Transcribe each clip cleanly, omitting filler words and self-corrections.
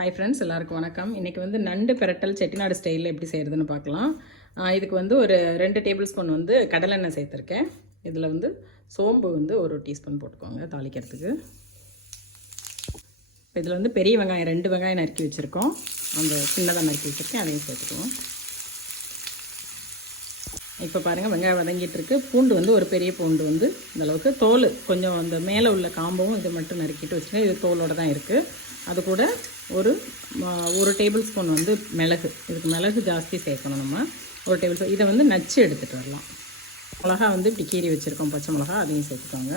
Hi friends, எல்லாருக்கும் வணக்கம். இன்றைக்கி வந்து நண்டு பிரட்டல் செட்டிநாடு ஸ்டைலில் எப்படி செய்கிறதுன்னு பார்க்கலாம். இதுக்கு வந்து ஒரு 2 டேபிள் ஸ்பூன் வந்து கடலெண்ணெய் சேர்த்துருக்கேன். இதில் வந்து சோம்பு வந்து ஒரு டீஸ்பூன் போட்டுக்கோங்க தாளிக்கிறதுக்கு. இதில் வந்து பெரிய வெங்காயம் 2 வெங்காயம் நறுக்கி வச்சுருக்கோம். அந்த சின்னதாக நறுக்கி வச்சுருக்கேன், அதையும் சேர்த்துக்குவோம். இப்போ பாருங்கள், வெங்காயம் வதங்கிட்டு இருக்கு. பூண்டு வந்து ஒரு பெரிய பூண்டு வந்து இந்தளவுக்கு, தோல் கொஞ்சம் அந்த மேலே உள்ள காம்பவும் இது மட்டும் நறுக்கிட்டு வச்சுருக்கேன். இது தோலோடு தான் இருக்குது. அது கூட ஒரு டேபிள் ஸ்பூன் வந்து மிளகு, இதுக்கு மிளகு ஜாஸ்தி சேர்க்கணும். நம்ம ஒரு டேபிள் ஸ்பூன் இதை வந்து நச்சு எடுத்துகிட்டு வரலாம். மிளகா வந்து இப்படி கீறி வச்சுருக்கோம், பச்சை மிளகா, அதையும் சேர்த்துக்கோங்க.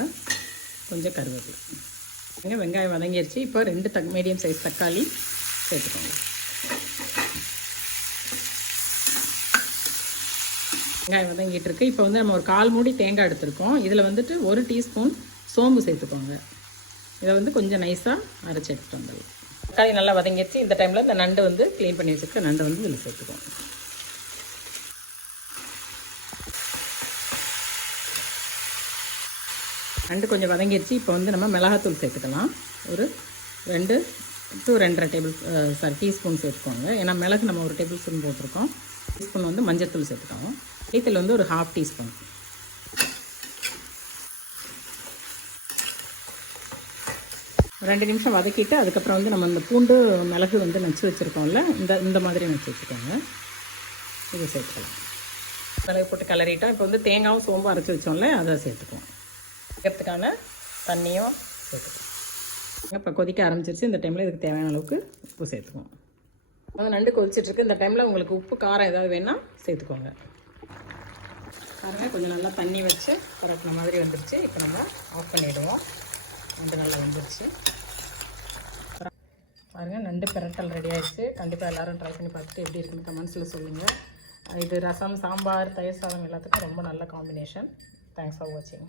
கொஞ்சம் கருவேப்பிலை. வெங்காயம் வதங்கிடுச்சு. இப்போ 2 மீடியம் சைஸ் தக்காளி சேர்த்துக்கோங்க. வெங்காயம் வதங்கிட்டு இருக்கு. இப்போ வந்து நம்ம ஒரு 1/4 மூடி தேங்காய் எடுத்துருக்கோம். இதில் வந்துட்டு 1 டீஸ்பூன் சோம்பு சேர்த்துக்கோங்க. இதை வந்து கொஞ்சம் நைஸாக அரைச்சி எடுத்துகிட்டு வந்துடலாம். தக்காளி நல்லா வதங்கிடுச்சு. இந்த டைமில் இந்த நண்டு வந்து க்ளீன் பண்ணி வச்சுருக்க நண்டு வந்து இதில் சேர்த்துக்கோங்க. நண்டு கொஞ்சம் வதங்கிடுச்சு. இப்போ வந்து நம்ம மிளகாத்தூள் சேர்த்துக்கலாம். ஒரு 2 to 2.5 டீஸ்பூன் சேர்த்துக்கோங்க. ஏன்னா மிளகு நம்ம ஒரு டேபிள் ஸ்பூன் போட்டிருக்கோம். டீஸ்பூன் வந்து மஞ்சள் தூள் சேர்த்துக்கோங்க. இதில் வந்து ஒரு 1/2 டீஸ்பூன். ஒரு 2 நிமிஷம் வதக்கிட்டு அதுக்கப்புறம் வந்து நம்ம இந்த பூண்டு மிளகு வந்து நச்சு வச்சுருக்கோம்ல, இந்த மாதிரி நச்சு வச்சுக்கோங்க. இதை சேர்த்துக்கலாம். மிளகு போட்டு கிளறிட்டோம். இப்போ வந்து தேங்காயும் சோம்பும் அரைச்சி வச்சோம்ல, அதை சேர்த்துக்குவோம். வைக்கிறதுக்கான தண்ணியும் சேர்த்துக்குவோம். இப்போ கொதிக்க ஆரம்பிச்சிருச்சு. இந்த டைமில் இதுக்கு தேவையான அளவுக்கு உப்பு சேர்த்துக்குவோம். அது நண்டு கொதிச்சிட்ருக்கு. இந்த டைமில் உங்களுக்கு உப்பு காரம் ஏதாவது வேணால் சேர்த்துக்கோங்க. பாருங்கள், கொஞ்சம் நல்லா தண்ணி வச்சு பரட்டின மாதிரி வந்துருச்சு. இப்போ நம்ம ஆஃப் பண்ணிவிடுவோம். நண்டு நல்லா வந்துருச்சு. பாருங்கள், நண்டு பிரட்டல் ரெடி ஆகிடுச்சு. கண்டிப்பாக எல்லோரும் ட்ரை பண்ணி பார்த்துட்டு எப்படி இருக்குன்னு கமெண்ட்ஸில் சொல்லுங்கள். இது ரசம், சாம்பார், தயிர் சாதம் எல்லாத்துக்கும் ரொம்ப நல்ல காம்பினேஷன். தேங்க்ஸ் ஃபார் வாட்சிங்.